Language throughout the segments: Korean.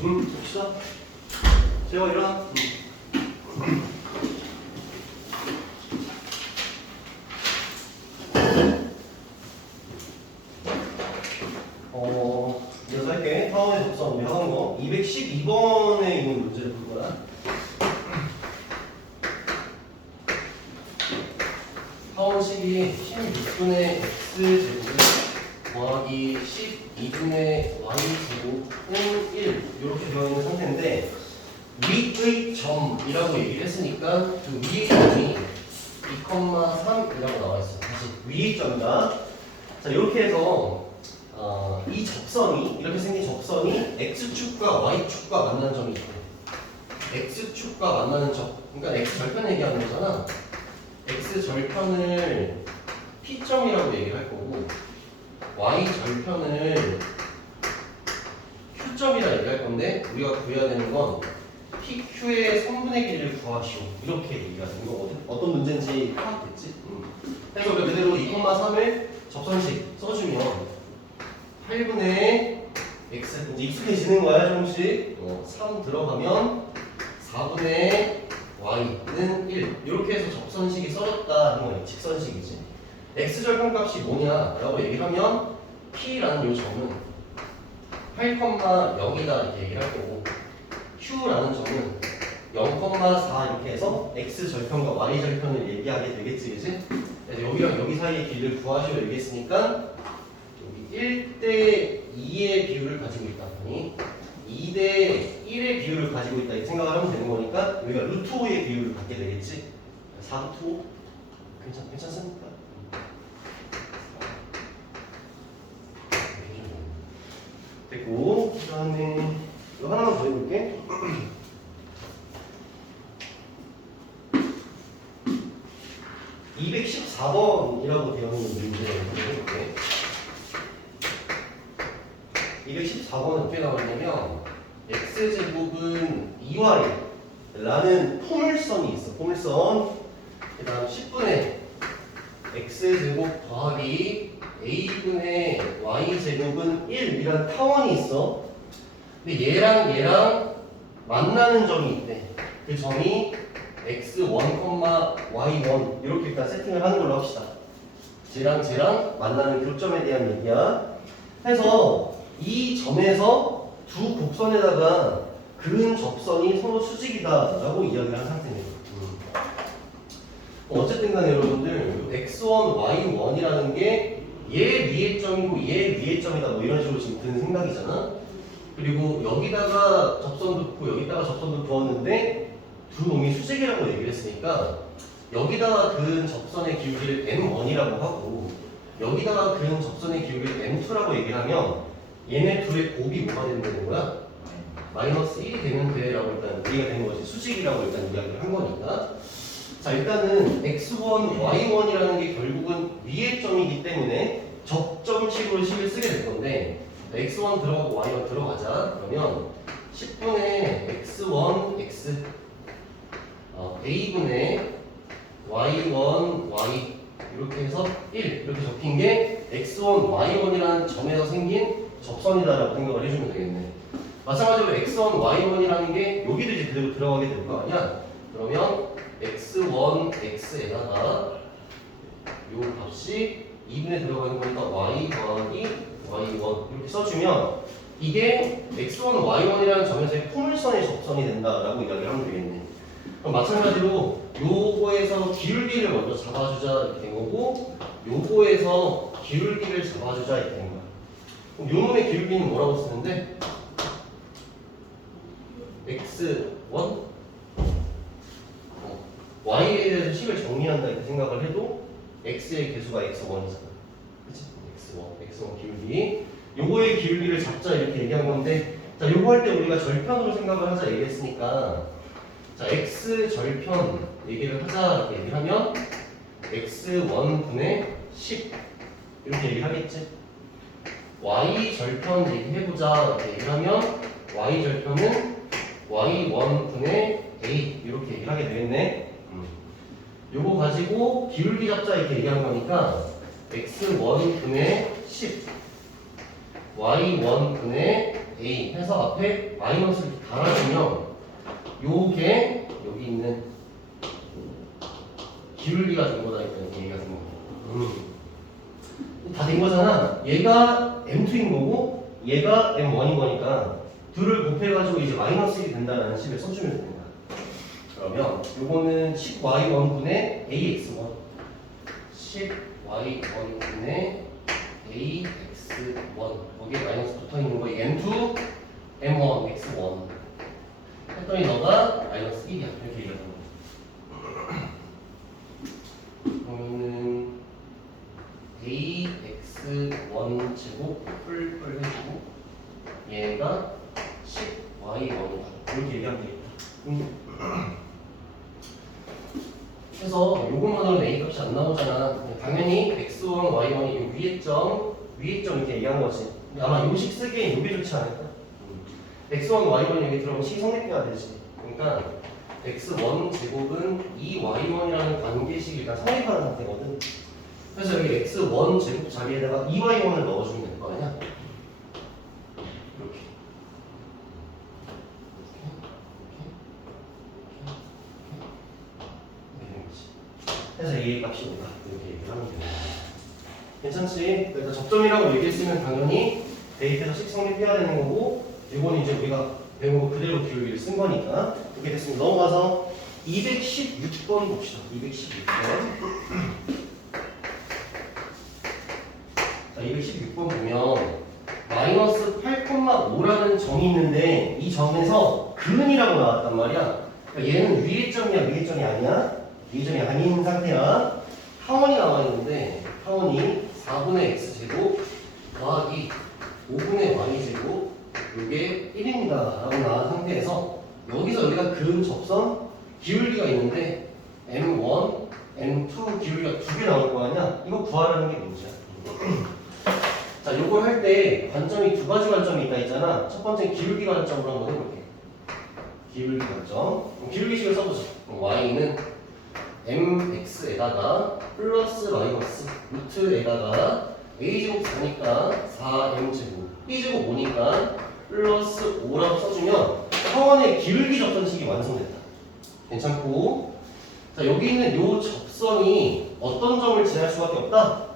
봅시다. 재호 일어나. 이어서 할게. 타원의 접선 우리 하는 거 212번에 있는 문제를 볼 거야. 타원식이 16분의 x제곱을 더하기 12분의 y제곱은 1 이렇게 되어 있는 상태인데 위의 점이라고 얘기를 했으니까 그 위의 점이 2,3이라고 나와 있어. 다시 위의 점이다. 자 이렇게 해서 이 접선이 이렇게 생긴 접선이 x축과 y축과 만나는 점이 있고 x축과 만나는 점 그러니까 x절편 얘기하는 거잖아. x절편을 p점이라고 얘기를 할 거고 y절편을 q점이라 얘기할 건데 우리가 구해야 되는 건 pq의 선분의 길이를 구하시오 이렇게 얘기하는 거 어떤 문제인지 파악됐지? 그래서 우리가 그대로 2,3을 접선식 써주면 8분의 x 이제 익숙해지는 거야 조금씩 3 들어가면 4분의 y는 1 이렇게 해서 접선식이 써졌다 하는 거예요. 직선식이지. x절편 값이 뭐냐라고 얘기하면 p라는 이 점은 8,0이다 이렇게 얘기를 할 거고 q라는 점은 0,4 이렇게 해서 x절편과 y절편을 얘기하게 되겠지 그치? 그래서 여기랑 여기 사이의 길이를 구하시오 얘기했으니까 1대 2의 비율을 가지고 있다. 아니 2대 1의 비율을 가지고 있다. 이 생각을 하면 되는 거니까 여기가 루트 5의 비율을 갖게 되겠지. 4루트 5? 괜찮습니까? 됐고 그 다음에 이거 하나만 더 해볼게. (214번이라고) 되어 있는 문제를 해볼게. 214번은 어떻게 나왔냐면 x제곱은 2y 라는 포물선이 있어. 포물선 그 다음 10분의 x제곱 더하기 a분의 y제곱은 1 이란 타원이 있어. 근데 얘랑 만나는 점이 있대. 그 점이 x1, y1 이렇게 일단 세팅을 하는 걸로 합시다. 쟤랑 만나는 교점에 대한 얘기야. 해서 이 점에서 두 곡선에다가 그은 접선이 서로 수직이다 라고 이야기를 한 상태네요. 어쨌든 간에 여러분들 x1, y1이라는 게 얘 위의 점이고 얘 위의 점이다 뭐 이런 식으로 지금 드는 생각이잖아. 그리고 여기다가 접선도 넣고 여기다가 접선도 부었는데 두 놈이 수직이라고 얘기를 했으니까 여기다가 그은 접선의 기울기를 m1이라고 하고 여기다가 그은 접선의 기울기를 m2라고 얘기를 하면 얘네 둘의 곱이 뭐가 된다는 거야? 마이너스 1이 되면 돼라고 일단 얘기가 되는 거지. 수직이라고 일단 이야기를 한 거니까. 자 일단은 x1, y1이라는 게 결국은 위의 점이기 때문에 접점식으로 식을 쓰게 될 건데 x1 들어가고 y1 들어가자. 그러면 10분의 x1, x a분의 y1, y 이렇게 해서 1 이렇게 적힌 게 x1, y1이라는 점에서 생긴 접선이다라고 생각을 해주면 되겠네. 마찬가지로 x1, y1이라는 게 여기도 이제 그대로 들어가게 될 거 아니야? 그러면 x1, x에다가 요 값이 2분에 들어가는 거니까 y 더하기 y1 이렇게 써주면 이게 x1, y1이라는 점에서의 포물선의 접선이 된다라고 이야기를 하면 되겠네. 그럼 마찬가지로 요거에서 기울기를 먼저 잡아주자 이렇게 된 거고 요거에서 기울기를 잡아주자 이렇게 된 거야. 그럼 요 놈의 기울기는 뭐라고 쓰는데? x1? y에 대해서 식을 정리한다 이렇게 생각을 해도 x의 개수가 x1이잖아. 그치? x1 기울기. 요거의 기울기를 잡자 이렇게 얘기한 건데 자 요거 할 때 우리가 절편으로 생각을 하자 얘기했으니까 자 x 절편 얘기를 하자 이렇게 얘기를 하면 x1분의 10 이렇게 얘기를 하겠지. y 절편 얘기해보자 이렇게 얘기를 하면 y 절편은 y1분의 a 이렇게 얘기를 하게 되겠네. 요거 가지고 기울기 잡자 이렇게 얘기한 거니까 x1분의 10 y1분의 A 해서 앞에 마이너스를 이렇게 달아주면 요게 여기 있는 기울기가 된 거다 했더니 얘가 된 거야. 다 된 거잖아. 얘가 M2인 거고 얘가 M1인 거니까 둘을 곱해가지고 이제 마이너스 1이 된다는 식을 써주면 되는 거야. 그러면 요거는 10y1분의 ax1 10y1분의 ax1 거기에 마이너스 붙어있는 거 m2 m1 x1 했더니 너가 마이너스 1이야. 이렇게 얘기하는 거야. 그러면은 ax1 제곱 뿔뿔 해주고 얘가 10y1이다. 이렇게 얘기하면 되겠다. 그래서 요것만으로는 a 값이 안 나오잖아. 당연히 x1, y1이 요 위에 점 이렇게 얘기한 거지. 근데 아마 요식 쓰기엔 요게 좋지 않을까? x1, y1 여기 들어가면 식 성립해야 되지. 그러니까 x1 제곱은 2y1이라는 관계식이 일단 성립하는 상태거든. 그래서 여기 x1 제곱 자리에다가 2y1을 넣어주면 될 거 아니야? 이렇게. 그래서 a 값이 온다. 이렇게 얘기를 하면 됩니다. 괜찮지? 그러니까 접점이라고 얘기했으면 당연히 대입해서 식 성립해야 되는 거고, 이거는 이제 우리가 배운 거 그대로 기울기를 쓴 거니까. 이렇게 됐습니다. 넘어가서 216번 봅시다. 216번. 자, 216번 보면 마이너스 8,5라는 점이 있는데 이 점에서 근이라고 나왔단 말이야. 그러니까 얘는 위의 점이야, 위의 점이 아니야? 위의 점이 아닌 상태야. 타원이 나와 있는데 타원이 4분의 x제곱 더하기 5분의 y제곱 이게 1입니다 라고 나온 상태에서 여기서 여기가 그은 접선 기울기가 있는데 M1, M2 기울기가 2개 나올 거 아니야? 이거 구하라는 게 문제야. 자, 요걸 할 때 관점이 두 가지 관점이 있다 했잖아. 첫 번째 기울기 관점으로 한번 해볼게. 기울기 관점. 기울기식을 써보자. y는 mx에다가 플러스 마이너스 루트에다가 a제곱 4니까 4m제곱 b제곱 5니까 플러스 5라고 써주면 타원의 기울기 접선식이 완성됐다. 괜찮고, 자, 여기 있는 요 접선이 어떤 점을 지날 수밖에 없다?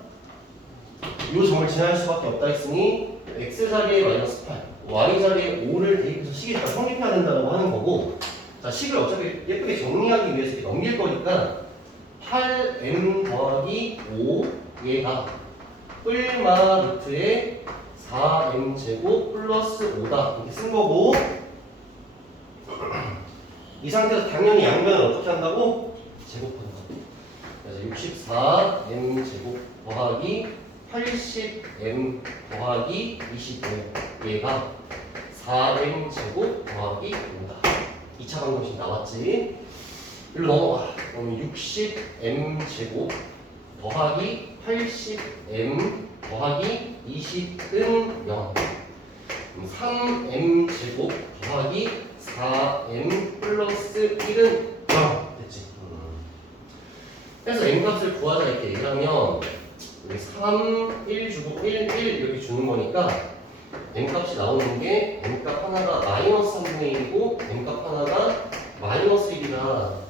요 점을 지날 수밖에 없다 했으니 x 자리에 마이너스 8, y 자리에 5를 대입해서 식이 다 성립해야 된다고 하는 거고, 자, 식을 어차피 예쁘게 정리하기 위해서 이렇게 넘길 거니까 8m 더하기 5 얘가 뿔마 루트에 4m 제곱 플러스 5다 이렇게 쓴 거고, 이 상태에서 당연히 양변을 어떻게 한다고? 제곱한다. 그래서 64m 제곱 더하기 80m 더하기 25 얘가 4m 제곱 더하기 5다. 2차 방정식 나왔지? 일로 넘어가. 그럼 60m 제곱 더하기 80m 더하기 20은 0. 3m 제곱 더하기 4m 플러스 1은 0. 됐지? 그래서 m 값을 구하자 이렇게 얘기하면 여기 3, 1 주고 1, 1 이렇게 주는 거니까 m 값이 나오는 게 m 값 하나가 마이너스 3분의 1이고 m 값 하나가 마이너스 1이다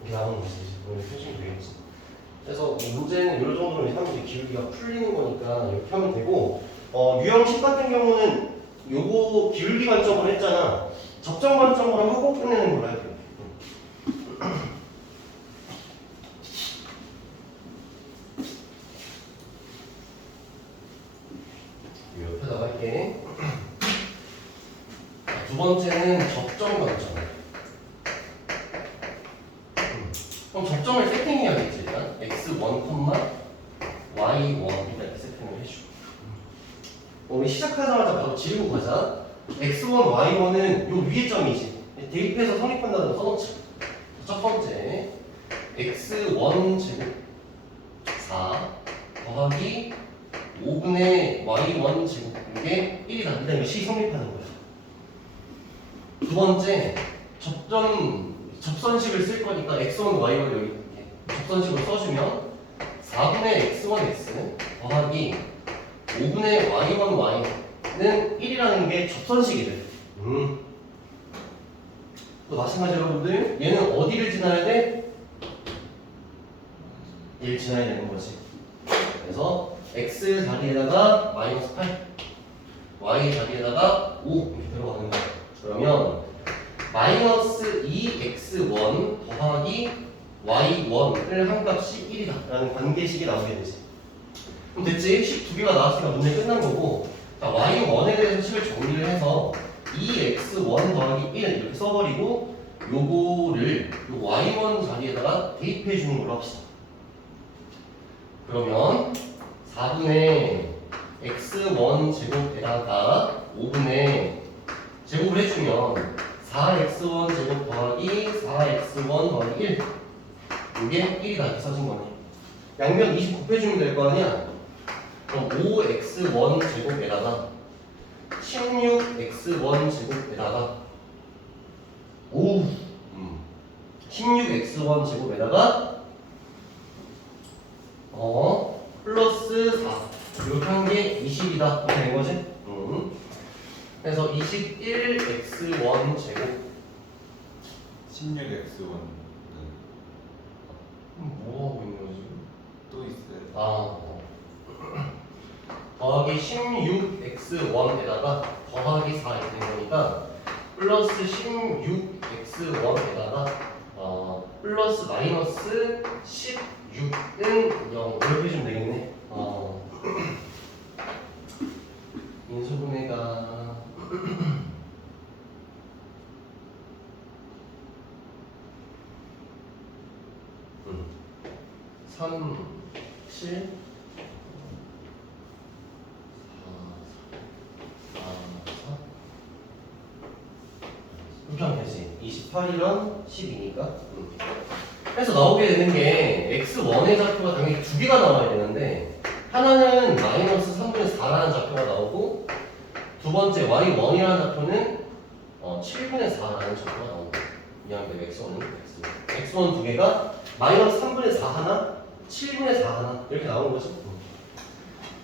이렇게 나오는 거지. 오늘 표시면 되겠지. 그래서 문제는 이 정도로 하면 기울기가 풀리는 거니까 이렇게 하면 되고, 유형식 같은 경우는 요거 기울기 관점으로 했잖아. 접점 관점으로 하고 끝내는 걸로 할게요. 옆에다가 할게. 두 번째는 접점 관점. 그럼 접점을 세팅해야겠지. 일단 x1, y1 이렇게 세팅을 해주고, 우리 시작하자마자 바로 지르고 가자. x1, y1은 요 위에 점이지. 대입해서 성립한다고 써놓자. 첫 번째 x1 제곱 4 더하기 5분의 y1 제곱 이게 1이다. 일단 식 성립하는 거야. 두 번째 접선식을 쓸 거니까 x1, y1 여기 이렇게 접선식으로 써주면 4분의 x1 x 더하기 5분의 y1 y 1이라는 게 접선식이래. 또 마찬가지로 여러분들 얘는 어디를 지나야 돼? 1 지나야 되는 거지. 그래서 x 자리에다가 마이너스 8 y 자리에다가 5 이렇게 들어가는 거야. 그러면 마이너스 2x1 더하기 y1을 한 값이 1이다 라는 관계식이 나오게 되지. 그럼 됐지? 식 두 개가 나왔으니까 문제 끝난 거고, 자, y1에 대해서 식을 정리를 해서 2x1 더하기 1 이렇게 써버리고 요거를 요 y1 자리에다가 대입해 주는 걸로 합시다. 그러면 4분의 x1 제곱에다가 5분의 제곱을 해주면 4x1 제곱 더하기 4x1 더하기 1 이게 1이다 이렇게 써진 거네. 양면 20 곱해주면 될 거 아니야? 그럼 5x1 제곱에다가 16x1 제곱에다가 16x1 제곱에다가 플러스 4 이렇게 한 게 20이다 이렇게 된 거지? 그래서 21x1 제곱 16x1은 뭐 하고 있는 거지? 또 있어요. 더하기 16x1에다가 더하기 4 이렇게 된 거니까 플러스 16x1에다가 플러스 마이너스 16은 0 이렇게 해주면 되겠네. 인수분해가 3, 7, 4, 4 이렇게 하면 되지. 28이랑 12니까. 그래서 나오게 되는 게 x1의 좌표가 당연히 두 개가 나와야 되는데 하나는 마이너스 3분의 4라는 좌표가 나오고 두 번째 y1이라는 좌표는 7분의 4라는 좌표가 나온다. 미안한데 x1두 개가 마이너스 3분의 4 하나 7분의 4 하나 이렇게 나오는 거지.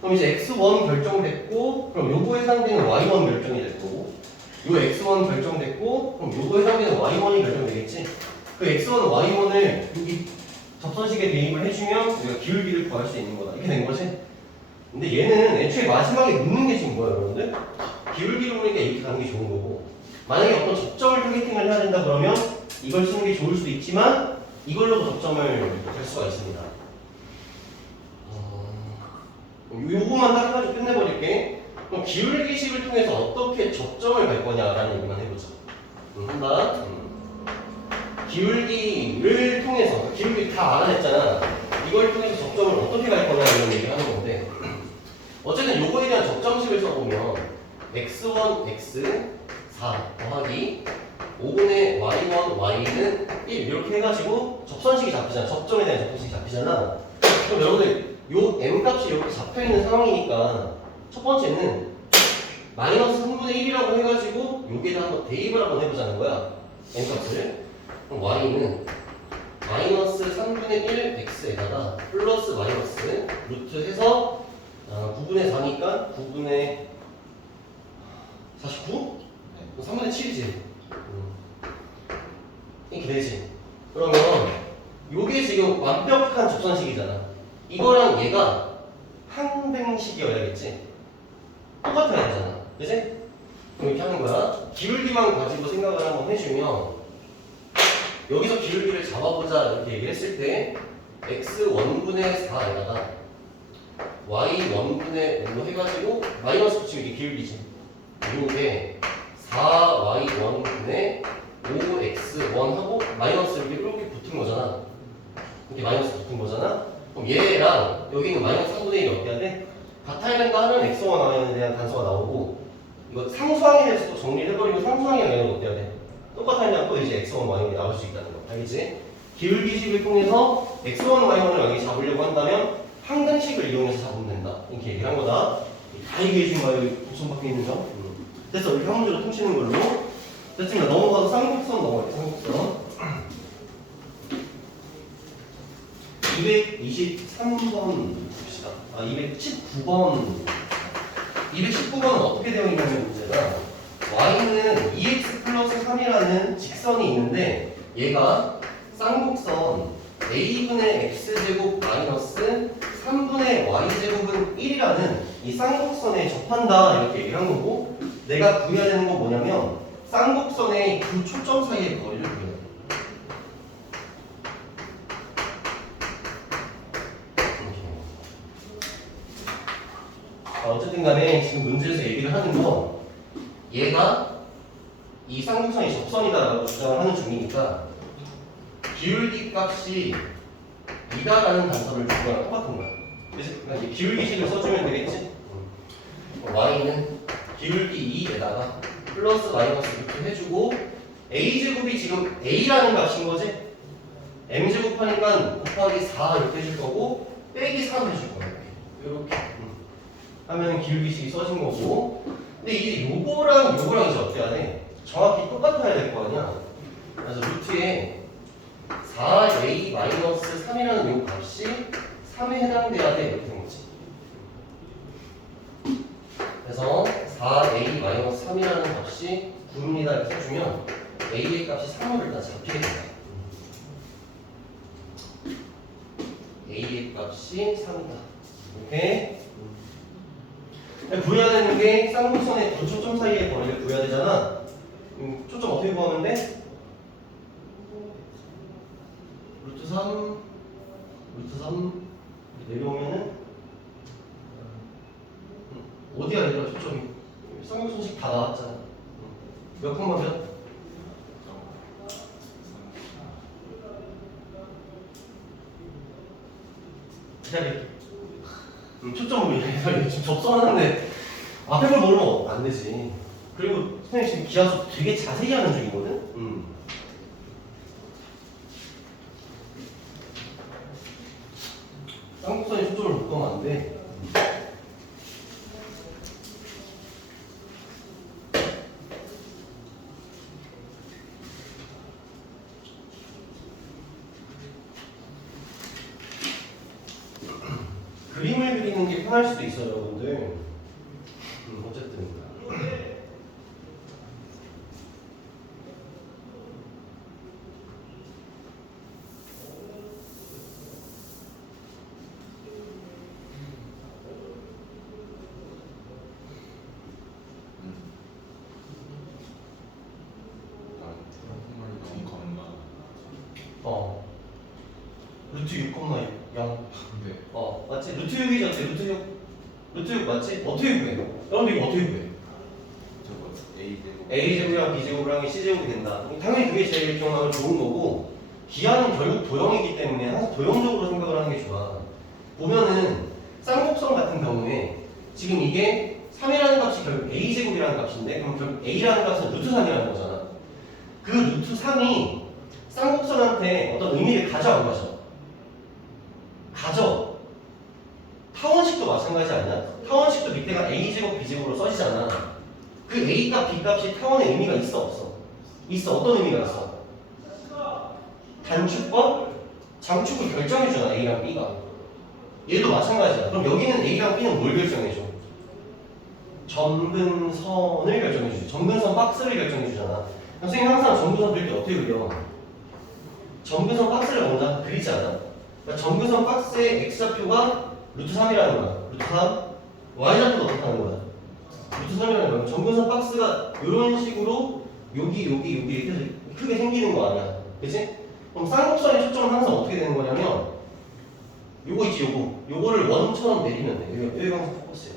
그럼 이제 x1 결정됐고 그럼 요거 해당되는 y1 결정이 될 거고 요 x1 결정됐고 그럼 요거 해당되는 y1이 결정되겠지. 그 x1, y1을 여기 접선식에 대입을 해주면 우리가 기울기를 구할 수 있는 거다 이렇게 된 거지. 근데 얘는 애초에 마지막에 묻는 게 지금 뭐야 여러분들? 기울기로 보니까 이렇게 가는 게 좋은 거고 만약에 어떤 접점을 타겟팅을 해야 된다 그러면 이걸 쓰는 게 좋을 수도 있지만 이걸로도 접점을 갈 수가 있습니다. 요거만 딱 해가지고 끝내버릴게. 그럼 기울기식을 통해서 어떻게 접점을 갈 거냐라는 얘기만 해보자. 한다. 기울기를 통해서 기울기 다 알아냈잖아. 이걸 통해서 접점을 어떻게 갈 거냐 이런 얘기를 하는 건데 어쨌든 요거에 대한 접점식을 써보면 x1, x4 더하기 5분의 y1, y는 1 이렇게 해가지고 접선식이 잡히잖아. 접점에 대한 접선식이 잡히잖아. 그럼 여러분들 요 m값이 이렇게 잡혀있는 상황이니까 첫 번째는 마이너스 3분의 1이라고 해가지고 여기에다 한번 대입을 한번 해보자는 거야. m값을. 그럼 y는 마이너스 3분의 1 x에다가 플러스 마이너스 루트 해서 9분의 4니까 9분의 49? 3분의 7이지. 이렇게 되지. 그러면 요게 지금 완벽한 접선식이잖아. 이거랑 얘가 항등식이어야겠지. 똑같아야 되잖아. 그치? 그럼 이렇게 하는 거야. 기울기만 가지고 생각을 한번 해주면 여기서 기울기를 잡아보자 이렇게 얘기를 했을 때 x1분의 4에다가 y1분의 5 해가지고 마이너스 붙이면 이게 기울기지. 이게 4y1분의 5x1 하고 마이너스 이렇게 붙은 거잖아. 이렇게 마이너스 붙은 거잖아. 그럼 얘랑 여기 있는 마이너스 3분의 1이 어때야 돼? 같아야 된다 하는 x1, y에 대한 단수가 나오고 이거 상수항에 대해서 또 정리를 해버리고 상수항이랑 얘는 어때야 돼? 똑같으면 또 이제 x1, y이 나올 수 있다는 거. 알겠지? 기울기식을 통해서 x1, y1을 여기 잡으려고 한다면 항등식을 이용해서 잡으면 된다. 이렇게 얘기를 한 거다. 다 얘기해 준 거야. 여기 도son 밖에 있는 점. 됐어. 이렇게 한 문제로 퉁치는 걸로. 됐습니다. 넘어가서 쌍곡선 넘어갈게요. 쌍곡선. 223번 봅시다. 219번. 219번은 어떻게 되어 있냐면 문제가 y는 2x 플러스 3이라는 직선이 있는데 얘가 쌍곡선 a분의 x제곱 마이너스 3분의 y제곱은 1이라는 이 쌍곡선에 접한다 이렇게 얘기를 한 거고 내가 구해야 되는 건 뭐냐면 쌍곡선의 두 초점 사이의 거리를 구해야 돼. 어쨌든 간에 지금 문제에서 얘기를 하는 건 얘가 이 쌍곡선이 접선이다라고 주장을 하는 중이니까 기울기 값이 2다라는 단서를 준 거랑 똑같은 거야. 그래서 이제 기울기식을 써주면 되겠지? y는 기울기 2에다가 플러스 마이너스 이렇게 해주고 a제곱이 지금 a라는 값인 거지? m제곱 하니까 곱하기 4 이렇게 해줄 거고 빼기 3 해줄 거야. 이렇게 하면 기울기식이 써진 거고 근데 이제 요거랑 요거랑 이제 어떻게 하네? 정확히 똑같아야 될 거 아니야? 그래서 루트에 4a-3이라는 요 값이 3에 해당돼야 돼 이렇게 된 거지. 그래서 4a-3이라는 값이 9입니다 이렇게 써주면 a의 값이 3으로 일단 잡히게 된다. a의 값이 3이다. 이렇게 구해야 되는 게 쌍곡선의 두 초점 사이의 거리를 구해야 되잖아. 초점 어떻게 구하면 돼? 루트 3 내려오면은 어디야 얘들아 초점이 쌍곡선식 다 나왔잖아. 몇 콤마 몇? 기다려. 초점을 기다려. 지금 접선하는데 앞에 걸 모르면 안 되지. 그리고 선생님 지금 기하수 되게 자세히 하는 중이거든. 쌍곡선이 초점을 못 가면 안 돼. 그림을 그리는 게 편할 수도 있어요, 여러분들. 어쨌든. 루트 6, 0. 네. 맞지? 루트 6이죠? 루트 6. 루트 6 맞지? 어떻게 구해? 여러분들 이거 어떻게 구해? 저거 a제곱. a제곱이랑 b제곱이랑 c제곱이 된다. 당연히 그게 제일 정말 좋은 거고 기하는 결국 도형이기 때문에 항상 도형적으로 생각을 하는 게 좋아. 보면은 쌍곡선 같은 경우에 지금 이게 3이라는 값이 결국 a제곱이라는 값인데 그럼 결국 a라는 값은 루트 3이라는 거잖아. 그 루트 3이 쌍곡선한테 어떤 의미를 가져 안 가져? 가져. 타원식도 마찬가지 아니야? 타원식도 밑에가 a제곱 b제곱으로 써지잖아. 그 a값 b값이 타원의 의미가 있어 없어? 있어. 어떤 의미가 있어? 단축법? 장축을 결정해주잖아 a랑 b가. 얘도 마찬가지야. 그럼 여기는 a랑 b는 뭘 결정해줘? 점근선을 결정해주지. 점근선 박스를 결정해주잖아. 선생님 항상 점근선 그릴 때 어떻게 그려? 점근선 박스를 먼저 그리지 않아? 그러니까 점근선 박스의 x좌표가 루트 3이라는 거야. 루트 3. y좌표도 어떻게 하는 거야? 루트 3이라는 거야. 점근선 박스가 이런 식으로 여기 이렇게 해서 크게 생기는 거 아니야. 그치? 그럼 쌍곡선의 초점은 항상 어떻게 되는 거냐면 요거 있지 요거를 원처럼 내리면 돼. 여기가 항상 포커스야.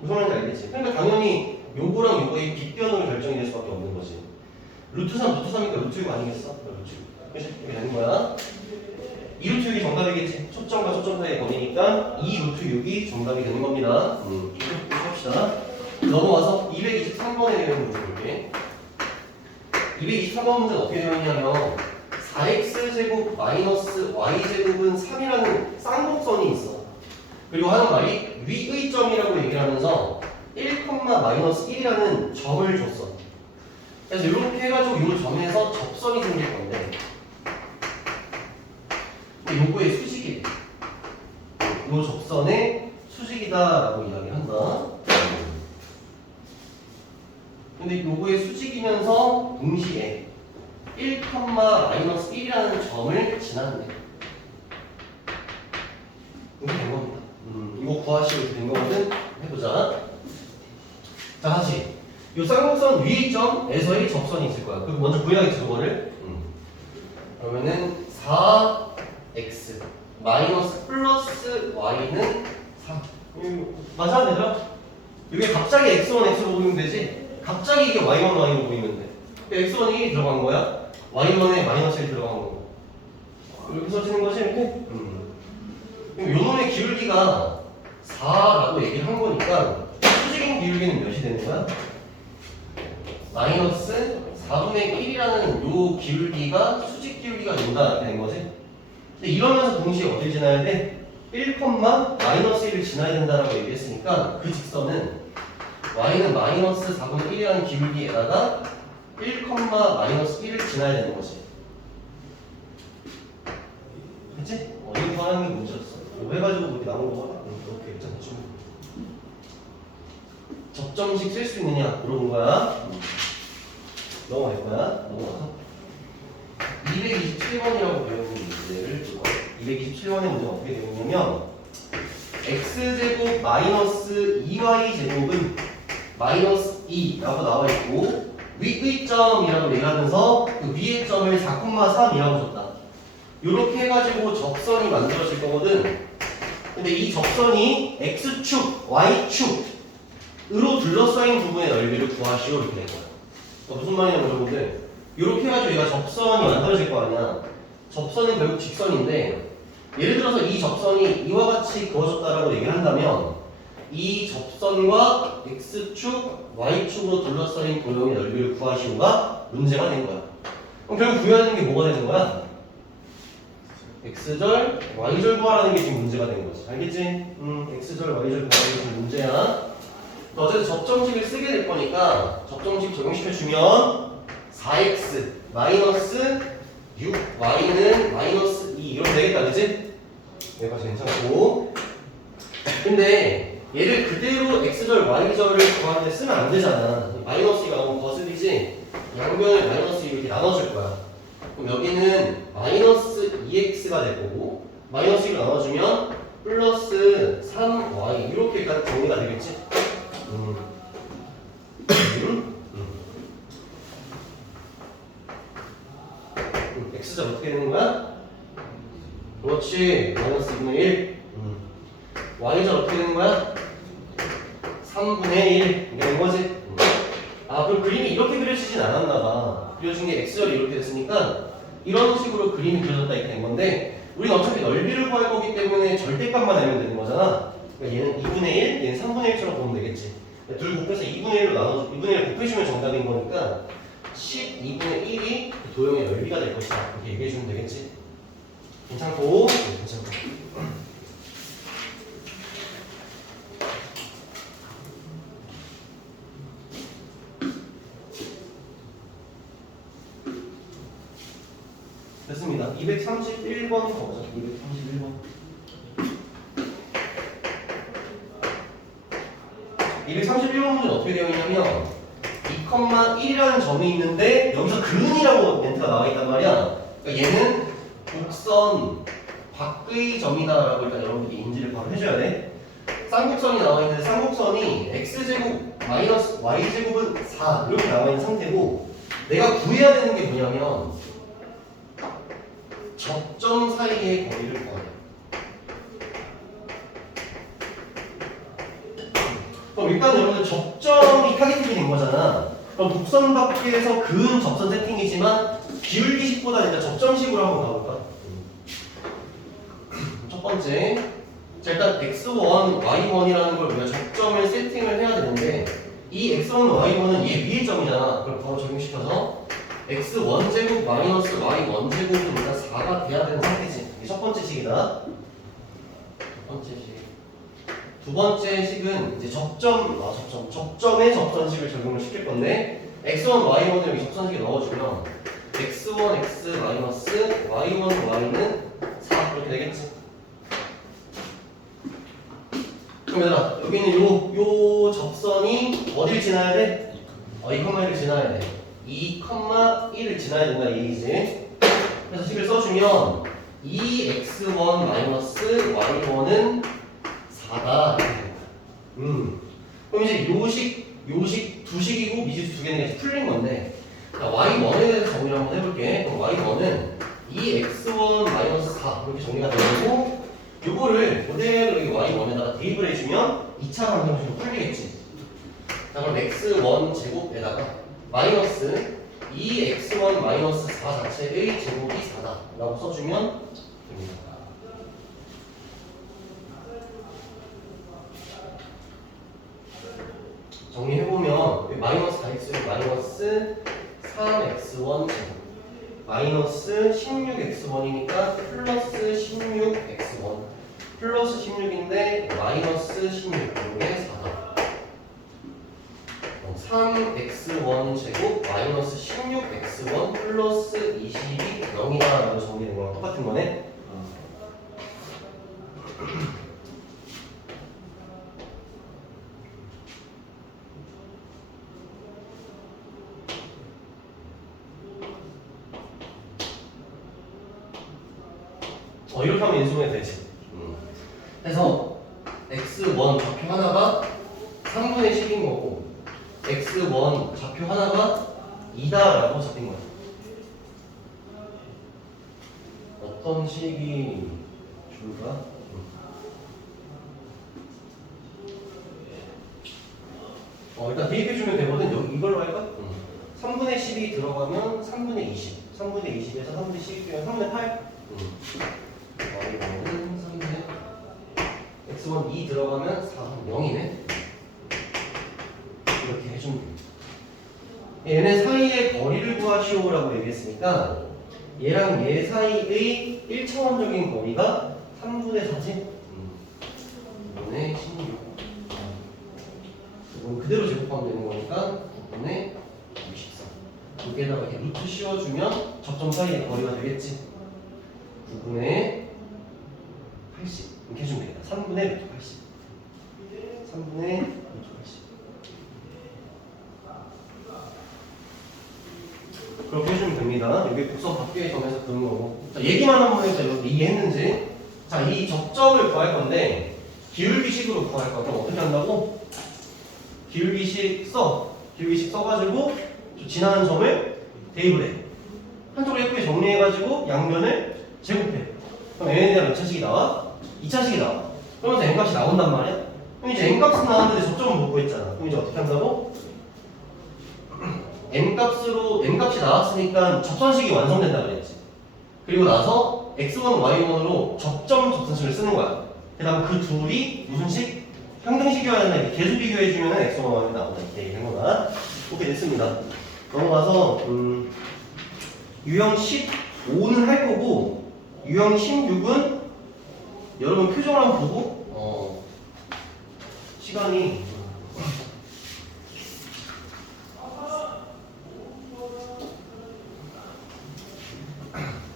무슨 말인지 알겠지? 그러니까 당연히 요거랑 요거의 빗변으로 결정이 될 수밖에 없는 거지. 루트 3이니까 루트 6 아니겠어? 루트 6. 그치? 이렇게 되는 거야. 2 루트 6이 정답이겠지? 초점과 초점 사이의 거리니까 2 루트 6이 정답이 되는 겁니다. 이렇게 합시다. 넘어와서 223번에 대한 문제 볼게. 223번 문제는 어떻게 되어 있냐면 4x제곱 마이너스 y제곱은 3이라는 쌍곡선이 있어. 그리고 하는 말이 위의 점이라고 얘기를 하면서 1, 마이너스 1이라는 점을 줬어. 그래서 이렇게 해가지고 이 점에서 접선이 생길 건데 요거의 수직이 요 접선의 수직이다 라고 이야기한다. 근데 요거의 수직이면서 동시에 1, 마이너스 1이라는 점을 지났네. 이렇게 된 겁니다. 이거 구하시고 이렇게 된 거거든. 해보자. 자, 다시. 요 쌍곡선 위의 점에서의 접선이 있을 거야. 그럼 먼저 구해야겠지, 그거를. 그러면은 4x 마이너스 플러스 y는 3. 맞아, 얘들아? 이게 갑자기 x1, x로 보이면 되지? 갑자기 이게 y1, y로 보이면 돼. x1이 1이 들어간 거야? y1에 마이너스 1 들어간 거고. 이렇게 써지는 거지, 이렇게? 그럼 요 놈의 기울기가 4라고 얘기를 한 거니까 수직인 기울기는 몇이 되는 거야? 마이너스 4분의 1이라는 요 기울기가 수직 기울기가 된다 이렇게 된 거지. 근데 이러면서 동시에 어딜 지나야 돼? 1, 마이너스 1을 지나야 된다라고 얘기했으니까 그 직선은 y는 마이너스 4분의 1이라는 기울기에다가 1, 마이너스 1을 지나야 되는 거지. 그치? 이거 구하는 게 문제였어. 이거 해가지고 이렇게 나온 거거든. 이렇게 있잖아. 접점식 쓸 수 있느냐 물어본 거야. 넘어갈 거야. 넘어가서 227번이라고 배우는 문제를 227번의 문제가 어떻게 되냐면 x제곱 마이너스 2y제곱은 마이너스 2라고 나와 있고 위의 점이라고 얘기하면서 그 위의 점을 4,3이라고 줬다. 이렇게 해가지고 접선이 만들어질 거거든. 근데 이 접선이 x축, y축으로 둘러싸인 부분의 넓이를 구하시오 이렇게 된 거야. 무슨 말이냐면 여러분들 이렇게 해가지고 얘가 접선이 만들어질 거 아니야. 접선은 결국 직선인데 예를 들어서 이 접선이 이와 같이 그어졌다라고 얘기를 한다면 이 접선과 x축, y축으로 둘러싸인 도형의 넓이를 구하시오가 문제가 된 거야. 그럼 결국 구해야 되는 게 뭐가 되는 거야? x절, y절 구하라는 게 지금 문제가 된 거지. 알겠지? x절, y절 구하는 게 지금 문제야. 어쨌든 접점식을 쓰게 될 거니까 접점식 적용시켜주면 4x 마이너스 6y는 마이너스 2 이렇게 되겠다, 그치? 여기까지 괜찮고. 근데 얘를 그대로 x절, y절을 구하는데 쓰면 안 되잖아. 마이너스 2가 너무 거슬리지? 양변을 마이너스 2 이렇게 나눠줄 거야. 그럼 여기는 마이너스 2x가 될 거고 마이너스 2로 나눠주면 플러스 3y 이렇게 일단 정리가 되겠지? x절 어떻게 되는 거야? 그렇지, 마이너스 2분의 1. y절 어떻게 되는 거야? 3분의 1 이게 된 거지? 아, 그럼 그림이 이렇게 그려지진 않았나 봐. 그려진 게 x절이 이렇게 됐으니까 이런 식으로 그림이 그려졌다 이렇게 된 건데 우리는 어차피 넓이를 구할 거기 때문에 절대값만 알면 되는 거잖아. 그러니까 얘는 2분의 1, 얘는 3분의 1처럼 보면 되겠지. 둘 곱해서 2분의 1로 나눠 2분의 1을 곱해주면 정답인 거니까 12분의 1이 그 도형의 넓이가 될 것이다. 이렇게 얘기해주면 되겠지. 괜찮고, 네, 괜찮고. 됐습니다. 231번 가보자. 231번. 231번 문제는 어떻게 되어 있냐면 2,1이라는 점이 있는데 여기서 근이라고 멘트가 나와 있단 말이야. 그러니까 얘는 곡선 밖의 점이다라고 일단 여러분들이 인지를 바로 해줘야 돼. 쌍곡선이 나와 있는데 쌍곡선이 x제곱 마이너스 y제곱은 4 이렇게 나와 있는 상태고 내가 구해야 되는 게 뭐냐면 접점 사이의 거리를 구하래. 그럼 일단 여러분들 접점이 타겟팅이 된 거잖아. 그럼 곡선 밖에서 그은 접선 세팅이지만 기울기식보다 일단 접점식으로 한번 가볼까? 첫 번째, 자 일단 x1, y1이라는 걸 우리가 접점을 세팅을 해야 되는데 이 x1, y1은 얘 위의 점이잖아. 그럼 바로 적용시켜서 x1제곱 마이너스 y1제곱은 일단 4가 돼야 되는 상태지. 이게 첫 번째 식이다. 첫 번째 식. 두 번째 식은 이제 접점의 접선식을 적용을 시킬 건데 x1, y1을 여기 접선식에 넣어주면 x1, x 마이너스 y1, y는 4 그렇게 되겠지. 그럼 얘들아 여기는 요 접선이 어딜 지나야 돼? 2,1을 지나야 돼. 2,1을 지나야 된다 이 얘기지. 그래서 식을 써주면 2x1 마이너스 y1은 4다. 그럼 이제 요식 두 식이고 미지수 두 개는 이제 풀린 건데, 자, y1에 대해서 정리를 한번 해볼게. 그럼 y1은 2x1 마이너스 4 이렇게 정리가 되고, 요거를 그대로 여기 y1에다가 대입을 해주면 2차 방정식으로 풀리겠지. 자, 그럼 x1 제곱에다가 마이너스 2x1 마이너스 4 자체의 제곱이 4다 라고 써주면 됩니다. 정리해보면 마이너스 4x는 마이너스 3x1 제곱 마이너스 16x1이니까 플러스 16x1 플러스 16인데 마이너스 16 이게 4다. 3x1 제곱 마이너스 16x1 플러스 20이 0이다 라고 정리된 거랑 똑같은 거네. 이렇게 하면 인수분해 되지. 그래서 x1 좌표 하나가 3분의 10인 거고 x1 좌표 하나가 2다 라고 잡힌 거야. 어떤 식이 좋을까? 일단 대입해주면 되거든. 여기 이걸로 할까? 3분의 10이 들어가면 3분의 20 3분의 20에서 3분의 10이 되면 3분의 8 y는 3분의 x1 2 들어가면 4는 0이네. 이렇게 해주면 됩니다. 얘네 사이의 거리를 구하시오라고 얘기했으니까 얘랑 얘 사이의 1차원적인 거리가 3분의 4지? 9분의 16 이건 그대로 제곱하면 되는 거니까 9분의 64 여기에다가 이렇게 루트 씌워주면 접점 사이의 거리가 되겠지? 9분의 80 이렇게 해주면 되겠다. 3분의 루트 80 3분의 루트 80 그렇게 해주면 됩니다. 여기 곡선 밖에 점에서 그런 거고. 자, 얘기만 한번 해보자. 이렇게 이해했는지. 자, 이 접점을 구할 건데 기울기식으로 구할 거야. 그럼 어떻게 한다고? 기울기식 써가지고 지나는 점을 대입을 해. 한쪽을 예쁘게 정리해가지고 양변을 제곱해. 그럼 n에 대한 몇 차식이 나와? 2차식이 나와. 그러면서 n값이 나온단 말이야. 그럼 이제 n값은 나왔는데 접점은 못 구했잖아. 그럼 이제 어떻게 한다고? n값이 나왔으니까 접선식이 완성된다 그랬지. 그리고 나서 x1, y1으로 접선식을 쓰는 거야. 그 다음 그 둘이 무슨 식? 평등식이어야 된다. 이렇게 계수 비교해주면 x1, y1이 나온다. 이렇게 얘기한 거다. 오케이, 됐습니다. 넘어가서 유형 15는 할 거고 유형 16은 여러분 표정을 한번 보고 시간이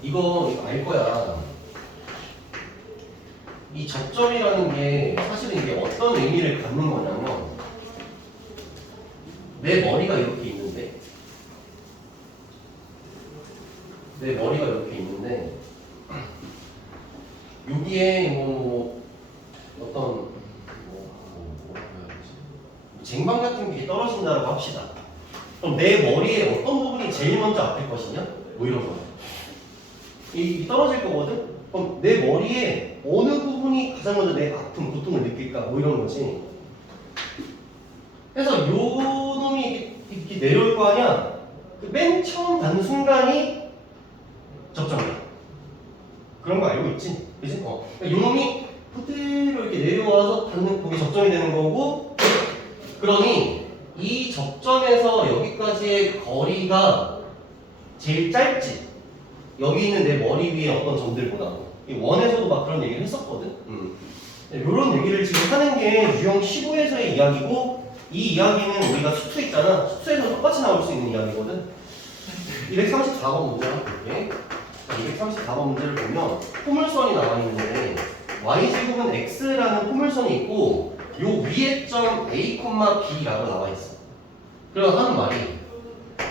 이거 알 거야. 이 접점이라는 게 사실은 이게 어떤 의미를 갖는 거냐면 내 머리가 이렇게 있는데 여기에 어떤 뭐라고 해야 되지? 쟁반 같은 게 떨어진다고 합시다. 그럼 내 머리에 어떤 부분이 제일 먼저 아플 것이냐? 뭐 이런 거야. 이 떨어질 거거든? 그럼 내 머리에 어느 부분이 가장 먼저 내 아픔, 고통을 느낄까? 뭐 이런 거지. 그래서 요 놈이 이렇게 내려올 거 아니야? 그 맨 처음 닿는 순간이 접점이야. 그런 거 알고 있지? 그지? 그러니까 요 놈이 그대로 이렇게 내려와서 닿는 거기 접점이 되는 거고, 그러니 이 접점에서 여기까지의 거리가 제일 짧지. 여기 있는 내 머리 위에 어떤 점들보다. 원에서도 막 그런 얘기를 했었거든. 이런 얘기를 지금 하는 게 유형 15에서의 이야기고, 이 이야기는 우리가 수투 있잖아. 수투에서 똑같이 나올 수 있는 이야기거든. 234번 문제 한번 볼게. 234번 문제를 보면 포물선이 나와 있는데 y제곱은 x라는 포물선이 있고 요 위에 점 a, b라고 나와 있어. 그래서 하는 말이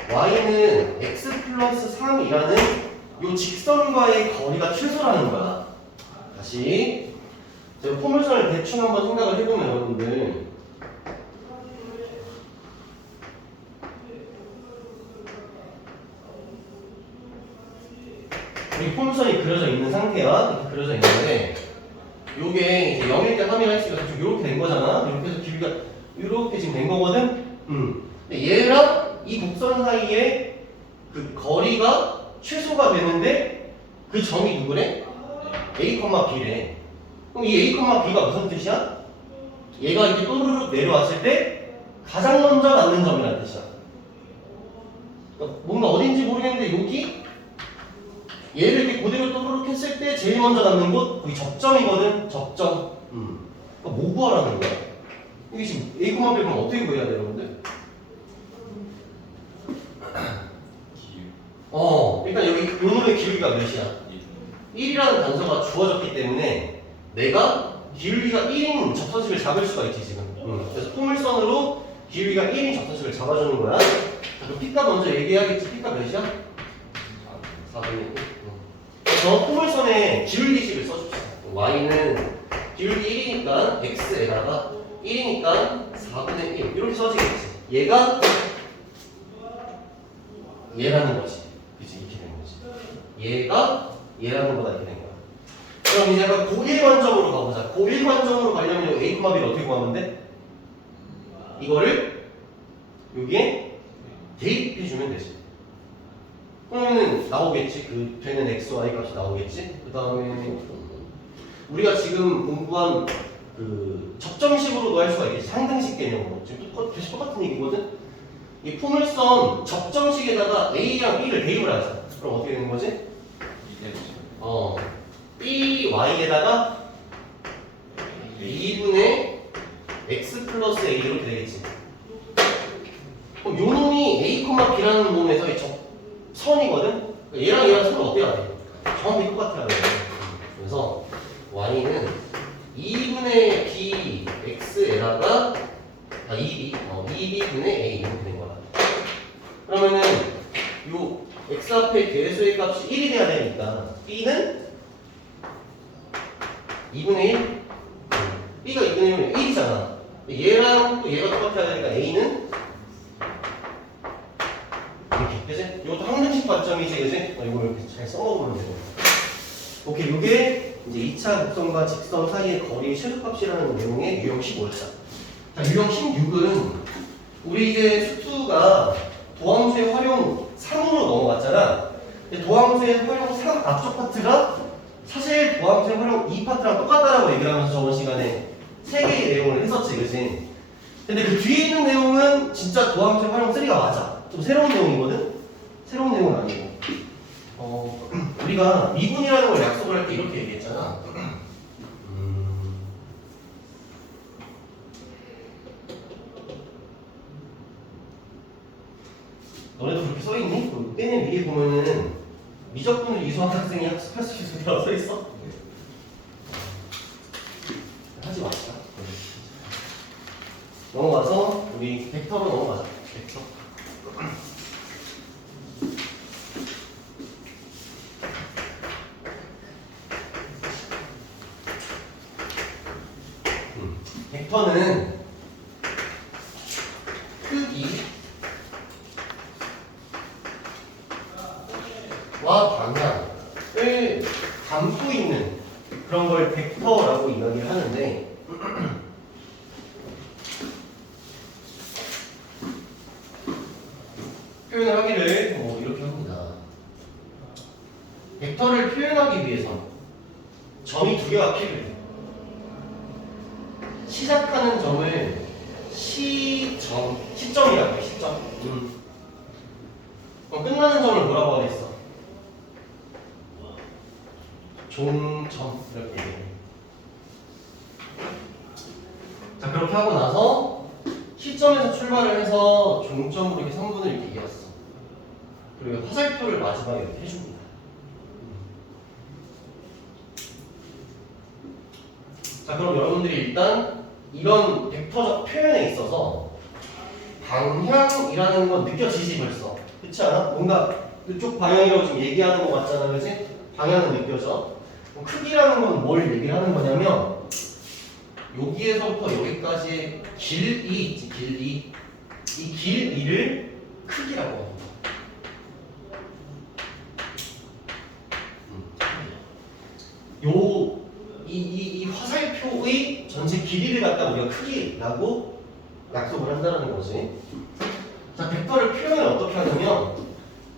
y는 x 플러스 3이라는 요 직선과의 거리가 최소라는 거야. 다시 제가 포물선을 대충 한번 생각을 해보면 여러분들 우리 포물선이 그려져 있는 상태야. 이렇게 그려져 있는데 요게 이제 0일 때 함의를 했으니까 좀 이렇게 된 거잖아. 이렇게 해서 길이가 이렇게 지금 된 거거든. 근데 얘랑 이 곡선 사이에 그 거리가 최소가 되는데 그 점이 누구래? A, B래. 그럼 이 A, B가 무슨 뜻이야? 얘가 이렇게 또르륵 내려왔을 때 가장 먼저 닿는 점이라는 뜻이야. 그러니까 뭔가 어딘지 모르겠는데 여기 얘를 이렇게 그대로 또르륵 했을 때 제일 먼저 닿는 곳 거기 접점이거든. 접점. 그러니까 뭐 구하라는 거야? 이게 지금 A, B를 그럼 어떻게 구해야 돼요, 여러분들? 일단 여기 요 놈의 기울기가 몇이야? 1이라는 단서가 주어졌기 때문에 내가 기울기가 1인 접선식을 잡을 수가 있지 지금. 그래서 포물선으로 기울기가 1인 접선식을 잡아주는 거야. 자, 그럼 P값 먼저 얘기해야겠지. P값 몇이야? 4분의 1. 그래서 포물선에 기울기식을 써줍시다. y는 기울기 1이니까 x에다가 1이니까 4분의 1 이렇게 써지겠지. 얘가 얘라는 거지. 그치? 이렇게 된 거지. 얘가 얘라는 거다. 이렇게 된 거야. 그럼 이제 약간 고일관점으로 가보자. 고일관점으로 가려면 A, B를 어떻게 구하면 돼? 이거를 여기에 대입해주면 되지. 그러면은 나오겠지. 그 되는 x, y 값이 나오겠지. 그 다음에 우리가 지금 공부한 그 접점식으로도 할 수가 있겠지. 상등식 개념으로. 지금 대신 똑같은 얘기거든. 이 포물선 접점식에다가 A랑 B를 대입을 하자. 그럼 어떻게 되는 거지? B, Y에다가 2분의 X 플러스 A 이렇게 되겠지. 그럼 요 놈이 A, B라는 놈에서의 선이거든? 얘랑 얘랑 서로 어때야 돼? 정확히 똑같아야 돼. 그래서 Y는 2분의 B, X에다가 2B분의 A 이렇게 된 거야. 그러면은 요 X 앞에 개수의 값이 1이 돼야 되니까 B는 2분의 1? B가 2분의 1이면 1이잖아. 얘랑 또 얘가 똑같아야 되니까 A는 이렇게, 그치? 이것도 항등식 관점이지, 그치? 이걸 이렇게 잘 써먹으면 되고. 오케이, 요게 이제 2차 곡선과 직선 사이의 거리 최소값이라는 내용의 유형 15였다. 자, 유형 16은 우리 이제 수투가 도함수의 활용 3으로 넘어갔잖아. 근데 도함수의 활용 3 앞쪽 파트가 사실 도함수의 활용 2 파트랑 똑같다라고 얘기를 하면서 저번 시간에 3개의 내용을 했었지, 그치? 근데 그 뒤에 있는 내용은 진짜 도함수의 활용 3가 맞아. 좀 새로운 내용이거든? 새로운 내용은 아니고. 우리가 미분이라는 걸 약속을 할 때 이렇게 얘기했잖아. 너네도 그렇게 써있니? 그 빼낸 위에 보면은 미적분을 이수한 학생이 학습할 수 있으라고 써있어? 하지 맙시다. 넘어가서 우리 벡터로 넘어가자. 벡터. 벡터는 크기와 방향을 담고 있는 그런 걸 벡터라고 이야기를 하는데 표현을 하기를 뭐 이렇게 합니다. 벡터를 표현하기 위해서 점이 두 개가 필요해. 시작하는 점을 시점이라고 해, 시점. 그럼 끝나는 점을 뭐라고 하겠어? 종점, 이렇게 얘기해. 자, 그렇게 하고 나서 시점에서 출발을 해서 종점으로 이렇게 3분을 이렇게 이었어. 그리고 화살표를 마지막에 이렇게 해줍니다. 자, 그럼 여러분들이 일단 이런 벡터적 표현에 있어서 방향이라는 건 느껴지지 벌써. 그렇지 않아? 뭔가 이쪽 방향이라고 지금 얘기하는 것 같잖아, 그렇지? 방향은 느껴져. 그럼 크기라는 건 뭘 얘기를 하는 거냐면 여기에서부터 여기까지의 길이 있지, 길이. 이 길이를 크기라고 합니다. 이 화살표의 전체 길이를 갖다 우리가 크기라고 약속을 한다는 거지. 자, 벡터를 표현을 어떻게 하냐면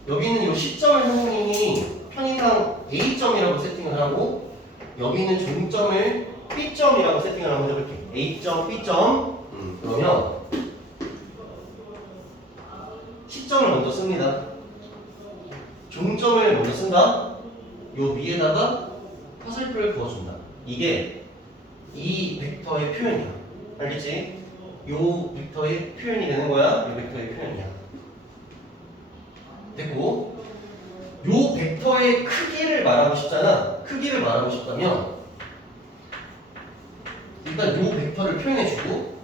여기 있는 이 시점을 선생님이 편의상 A점이라고 세팅을 하고 여기 있는 종점을 B점이라고 세팅을 한번 해볼게. A점, B점. 그러면 시점을 먼저 씁니다. 종점을 먼저 쓴다. 요 위에다가 화살표를 그어준다. 이게 이 벡터의 표현이야. 알겠지? 요 벡터의 표현이 되는 거야. 이 벡터의 표현이야. 됐고, 요 벡터의 크기를 말하고 싶잖아. 크기를 말하고 싶다면 일단 요 벡터를 표현해주고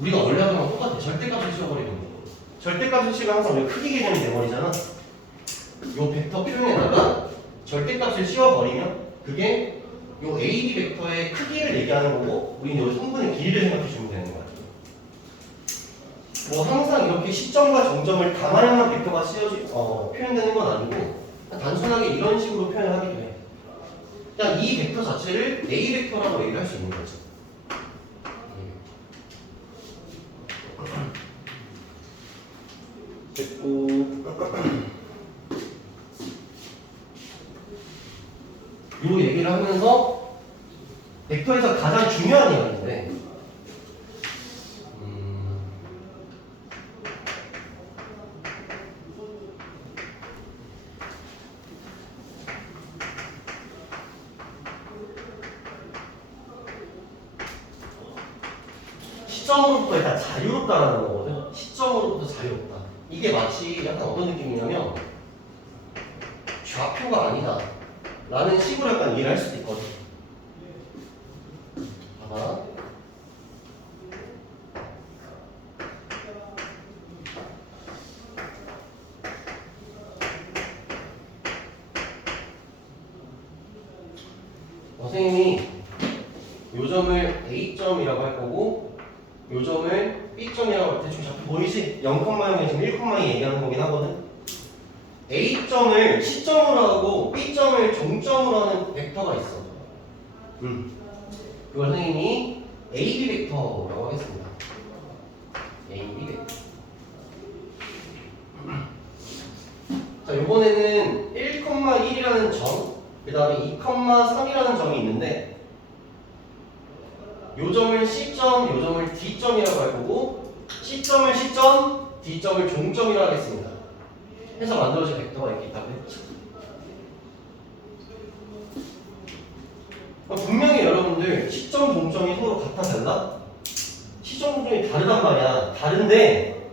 우리가 원래 하던 건 똑같아. 절대값을 씌워버리는 거. 절대값을 씌우면 항상 우리가 크기 개념이 돼버리잖아. 요 벡터 표현에다가 절대값을 씌워버리면 그게 요 A, B 벡터의 크기를 얘기하는 거고 우리는 요 성분의 길이를 생각해 주면 되는 거야. 뭐 항상 이렇게 시점과 종점을 담아야만 벡터가 표현되는 건 아니고 단순하게 이런 식으로 표현을 하기도 해. 그냥 이 벡터 자체를 A 벡터라고 얘기할 수 있는 거지. 됐고 요 얘기를 하면서 벡터에서 가장 중요한 이야기인데 시점으로부터 일단 자유롭다라는 거거든. 시점으로부터 자유롭다. 이게 마치 약간 어떤 느낌이냐면 좌표가 아니다 라는 식으로 약간 이해를 할 수도 있거든. 봐봐. 선생님이 요 점을 A점이라고 할 거고 요 점을 B점이라고 할 때 대충 좌표 보이지? 0,0에 지금 1,2 얘기하는 거긴 하거든. A점을 시점으로 하고 B점을 종점으로 하는 벡터가 있어. 그걸 선생님이 AB 벡터라고 하겠습니다. AB 벡터. 자, 요번에는 1,1이라는 점, 그 다음에 2,3이라는 점이 있는데 요 점을 C점, 요 점을 D점이라고 할 거고 C점을 C점, D점을 종점이라고 하겠습니다. 해서 만들어진 벡터가 이렇게 있다고 했죠. 분명히 여러분들 시점, 종점이 서로 같아 달라? 시점, 종점이 다르단 말이야. 다른데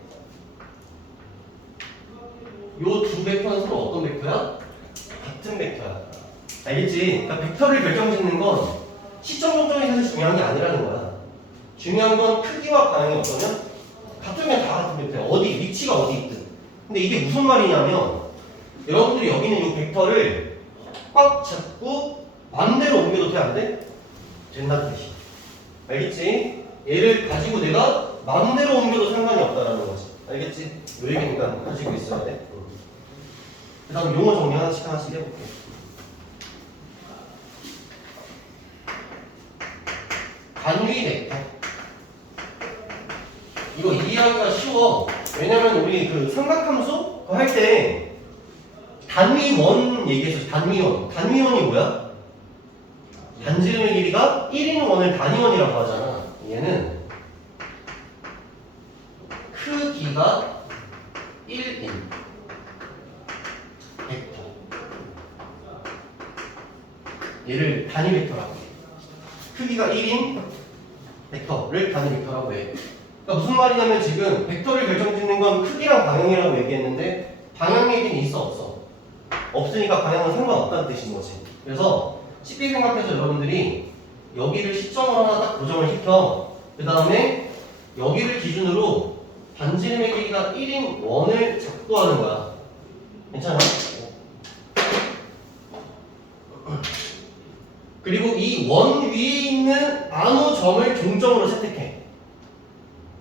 요 두 벡터는 서로 어떤 벡터야? 같은 벡터야. 알겠지? 그러니까 벡터를 결정짓는 건 시점, 종점이 사실 중요한 게 아니라는 거야. 중요한 건 크기와 방향이 어떠냐? 같으면 다 같은 벡터야. 어디, 위치가 어디 있든. 근데 이게 무슨 말이냐면 여러분들이 여기 있는 이 벡터를 꽉 잡고 마음대로 옮겨도 돼? 안 돼? 된다는 뜻이야. 알겠지? 얘를 가지고 내가 마음대로 옮겨도 상관이 없다라는 거지. 알겠지? 요 얘기니까 가지고 있어야 돼. 그 다음 용어 정리 하나씩 해볼게. 단위 벡터. 이거 이해하기가 쉬워. 왜냐면 우리 그 삼각함수 할 때 단위원 얘기했었어. 단위원. 단위원이 뭐야? 반지름의 길이가 1인 원을 단위원이라고 하잖아. 얘는 크기가 1인 벡터. 얘를 단위 벡터라고 해. 크기가 1인 벡터를 단위 벡터라고 해. 그러니까 무슨 말이냐면 지금 벡터를 결정짓는 건 크기랑 방향이라고 얘기했는데 방향 얘기는 있어 없어? 없으니까 방향은 상관없다는 뜻인 거지. 그래서 쉽게 생각해서 여러분들이 여기를 시점으로 하나 딱 고정을 시켜. 그 다음에 여기를 기준으로 반지름의 길이가 1인 원을 작도하는 거야. 괜찮아? 그리고 이 원 위에 있는 아무 점을 종점으로 채택해.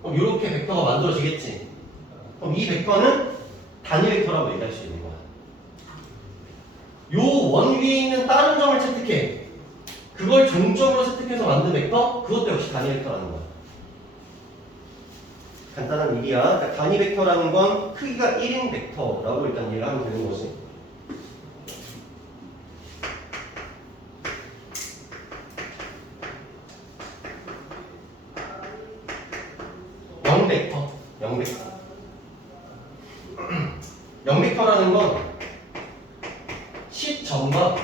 그럼 이렇게 벡터가 만들어지겠지. 그럼 이 벡터는 단위 벡터라고 얘기할 수 있는 거야. 요 원 위에 있는 다른 점을 채택해. 그걸 종점으로 채택해서 만든 벡터, 그것도 역시 단위 벡터라는 거야. 간단한 일이야. 그러니까 단위 벡터라는 건 크기가 1인 벡터라고 일단 이해를 하면 되는 거지. 영벡터. 영벡터라는 건 시점과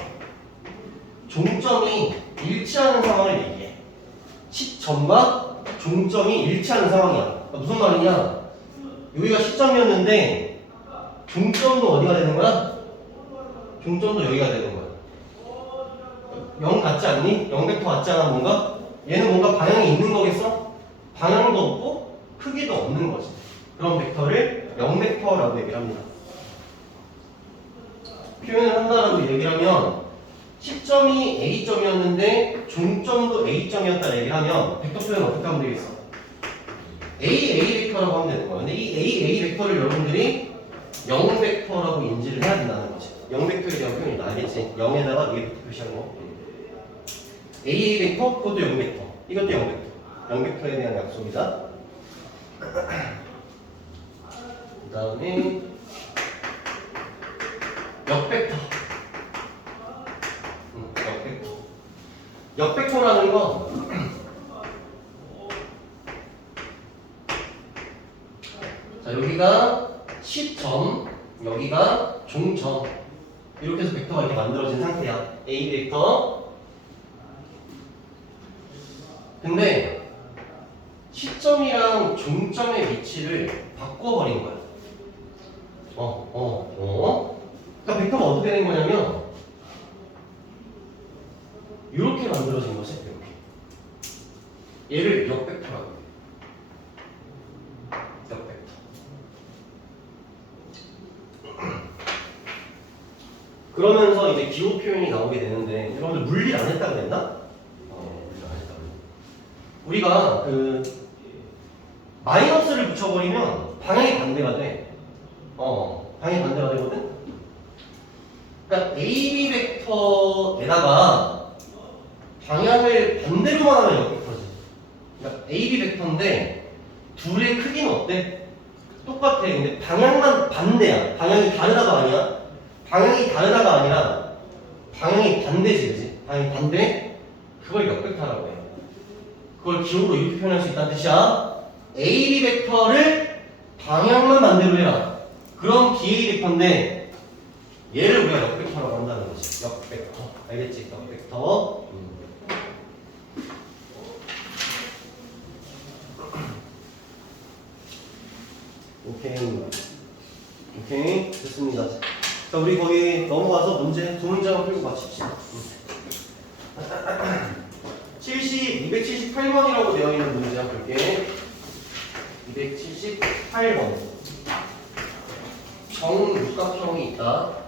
종점이 일치하는 상황을 얘기해. 시점과 종점이 일치하는 상황이야. 그러니까 무슨 말이냐? 여기가 시점이었는데 종점도 어디가 되는 거야? 종점도 여기가 되는 거야. 0 같지 않니? 0벡터 같지 않아 뭔가? 얘는 뭔가 방향이 있는 거겠어? 방향도 없고 크기도 없는 거지. 그런 벡터를 0벡터라고 얘기를 합니다. 표현을 한다라고 얘기를 하면 시점이 A점이었는데 종점도 A점이었다 얘기를 하면 벡터 표현 어떻게 하면 되겠어? A 벡터라고 하면 되는 거야. 근데 이 A 벡터를 여러분들이 0벡터라고 인지를 해야 된다는 거지. 0벡터에 대한 표현이 나겠지. 0에다가 위에 벡터 표시하는 거. A 벡터, 그것도 0벡터. 이것도 0벡터. 0벡터에 대한 약속이다. 그 다음에 역벡터. 역벡터라는 건 자, 여기가 시점, 여기가 종점. 이렇게 해서 벡터가 이렇게 만들어진 상태야. A 벡터. 근데 시점이랑 종점의 위치를 바꿔버린 거야. 그러니까 벡터가 어떻게 된 거냐면 이렇게 만들어진 거지. 이렇게. 얘를 역벡터라고 해. 역벡터. 그러면서 이제 기호 표현이 나오게 되는데 여러분들 물리 안 했다 그랬나? 물리 안 했다 그랬나? 우리가 그 마이너스를 붙여버리면 방향이 반대가 돼. 방향이 반대가 되거든? 그러니까 AB 벡터에다가 방향을 반대로만 하면 역벡터지. 그러니까 AB 벡터인데 둘의 크기는 어때? 똑같아. 근데 방향만 반대야. 방향이 다르다가 아니야. 방향이 다르다가 아니라 방향이 반대지, 그지? 방향이 반대? 그걸 역벡터라고 해. 그걸 기호로 이렇게 표현할 수 있다는 뜻이야. AB 벡터를 방향만 반대로 해라. 그럼 BA 벡터인데 얘를 우리가 역벡터라고 한다는 거지. 역벡터. 알겠지? 역벡터. 오케이. 됐습니다. 자, 우리 거기 넘어가서 문제 두 문제만 풀고 마칩시다. 278번이라고 되어 있는 문제 한번 볼게. 278번. 정육각형이 있다.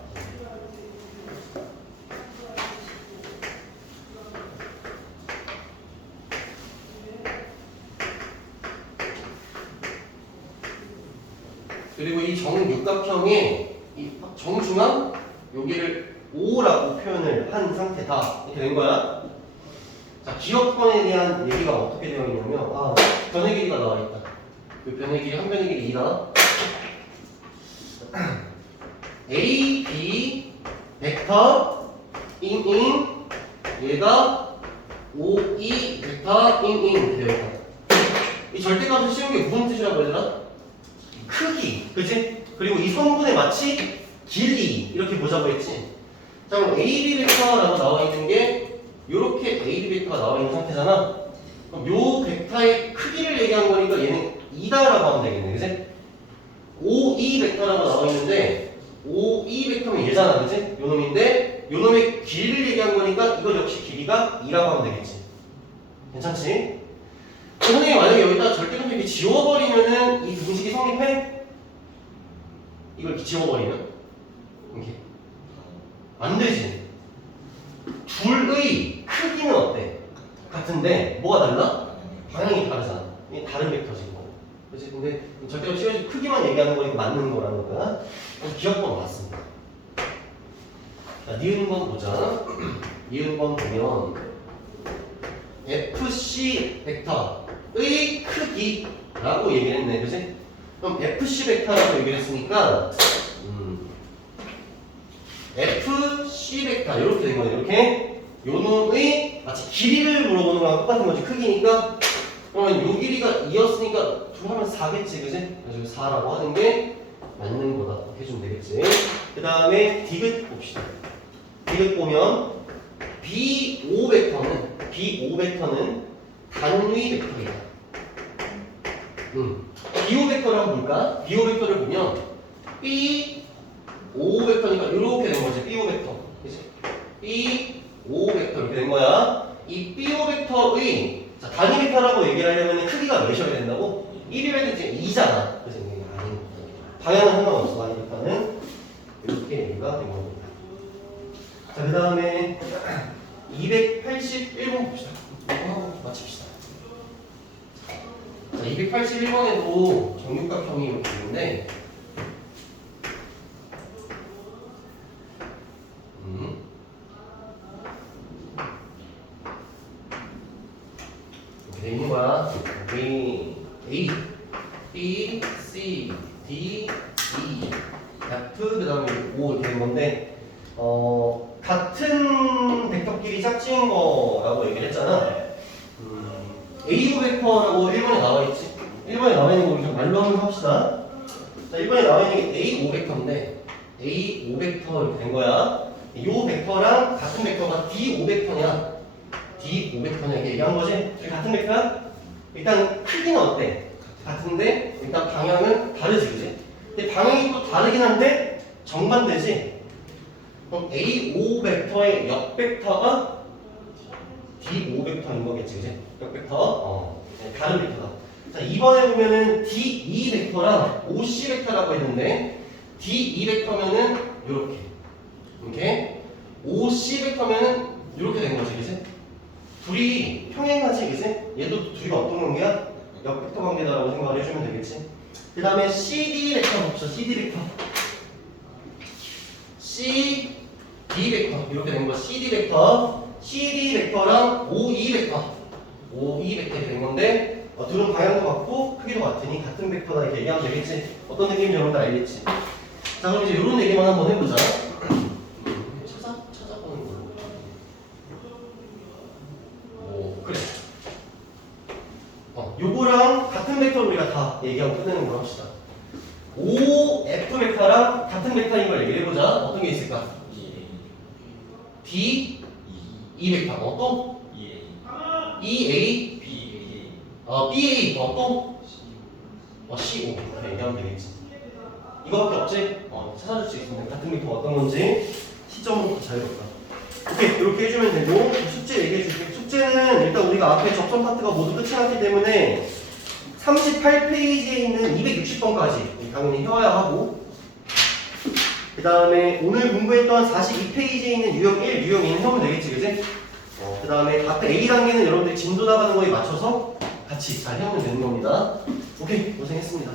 그리고 이 정육각형의 이 정중앙 여기를 O라고 표현을 한 상태다. 이렇게 된 거야. 자, 기억권에 대한 얘기가 어떻게 되어 있냐면 변의 길이가 나와 있다. 그 변의 길이 한 변의 길이 2다. A, B 벡터 잉잉 얘가 O, E 벡터 잉잉 이렇게 되어 있다. 이 절대값을 씌운 게 무슨 뜻이라고 해야 되나? 크기, 그치? 그리고 이 성분의 마치 길이 이렇게 보자고 했지. 자, 그럼 AB 벡터라고 나와 있는 게 이렇게 AB 벡터가 나와 있는 상태잖아. 그럼 요 벡터의 크기를 얘기한 거니까 얘는 2다라고 하면 되겠네, 그치? OE 벡터라고 나와 있는데 OE 벡터면 얘잖아, 그치? 요 놈인데 요 놈의 길이를 얘기한 거니까 이거 역시 길이가 2라고 하면 되겠지. 괜찮지? 선생님이 만약에 여기다 절대값 얘기 이렇게 지워버리면은 이 공식이 성립해? 이걸 이렇게 지워버리면? 이렇게 안 되지. 둘의 크기는 어때? 같은데 뭐가 달라? 방향이 다르잖아. 이게 다른 벡터지 뭐. 그렇지? 근데 절대로 치워진 크기만 얘기하는 거니까 맞는 거라는 거야. 그래서 기억번 맞습니다. 자, 니은번 보자. 니은번 보면 FC 벡터의 크기라고 얘기를 했네, 그치? 그럼 FC 벡터라고 얘기를 했으니까 FC 벡터 이렇게 된 거네. 이렇게 요 놈의 마치 길이를 물어보는 거랑 똑같은 거지. 크기니까 그러면 요 길이가 2였으니까 둘 하면 4겠지, 그치? 그래서 4라고 하는 게 맞는 거다. 이렇게 해주면 되겠지. 그 다음에 디귿 봅시다. 디귿 보면 B5 벡터는 단위 벡터이다. B5 벡터를 한번 볼까? B5 벡터를 보면 B5 벡터니까 이렇게 된 거지. B5 벡터. 그치? B5 벡터 이렇게 된 거야. 이 B5 벡터의 자, 단위 벡터라고 얘기를 하려면 크기가 몇이어야 된다고? 1이면 이제 2잖아. 그래서 이게 아닌 거다. 방향은 상관없어. 단위 벡터는 이렇게 얘기가 된 겁니다. 자, 그 다음에 281번 봅시다. 이거 하고 마칩시다. 자, 281번에도 정육각형이 이렇게 있는데 이렇게 돼 있는 거야. 여기 A, B, C, D, E, F, 그 다음에 5 이렇게 된 건데 같은 벡터끼리 짝지은 거라고 얘기를 했잖아. A5 벡터라고 1번에 나와있지? 1번에 나와있는 거 우리 좀 말로 한번 합시다. 자, 1번에 나와있는 게 A5 벡터인데 A5 벡터 이렇게 된 거야. 이 벡터랑 같은 벡터가 D5 벡터냐 D5 벡터냐 이렇게 얘기한 거지? 같은 벡터야? 일단 크기는 어때? 같은데 일단 방향은 다르지, 그지? 근데 방향이 또 다르긴 한데 정반대지? 그럼 A5 벡터의 옆 벡터가 D5 벡터인 거겠지, 그지? 옆 벡터, 다른 벡터다. 자, 2번에 보면은 D2 벡터랑 OC 벡터라고 했는데 D2 벡터면은 이렇게 OC 벡터면은 이렇게 된 거지, 그지? 둘이 평행하지, 그지? 얘도 둘이 어떤 관계야? 옆 벡터 관계다라고 생각을 해주면 되겠지. 그 다음에 CD 벡터 봅시다. CD 벡터. CD 벡터 이렇게 된 거. CD 벡터. CD 벡터랑 OE 벡터. OE 벡터이 된 건데 둘은 방향도 같고 크기도 같으니 같은 벡터다 이렇게 얘기하면 되겠지. 어떤 느낌인지 여러분들 알겠지? 자, 그럼 이제 이런 얘기만 한번 해보자. 찾아보는 걸로. 그래. 요거랑 같은 벡터를 우리가 다 얘기하고 끝내는 걸 합시다. OF 벡터랑 같은 벡터인 걸 얘기를 해보자. 어떤 게 있을까? D, E 벡터. 또? EA, BA, 또? CO. 이렇게 얘기하면 되겠지. 이거밖에 없지? 찾아줄 수 있으면 같은 벡터가 어떤 건지 시점부터 자유롭다. 오케이, 이렇게 해주면 되고 숙제 얘기해줄게. 숙제는 일단 우리가 앞에 접선 파트가 모두 끝이 났기 때문에 38페이지에 있는 260번까지 당연히 해와야 하고 그 다음에 오늘 공부했던 42페이지에 있는 유형 1, 유형 2는 해오면 되겠지, 그지? 그 다음에 앞에 A단계는 여러분들이 진도 나가는 거에 맞춰서 같이 잘 해오면 되는 겁니다. 오케이, 고생했습니다.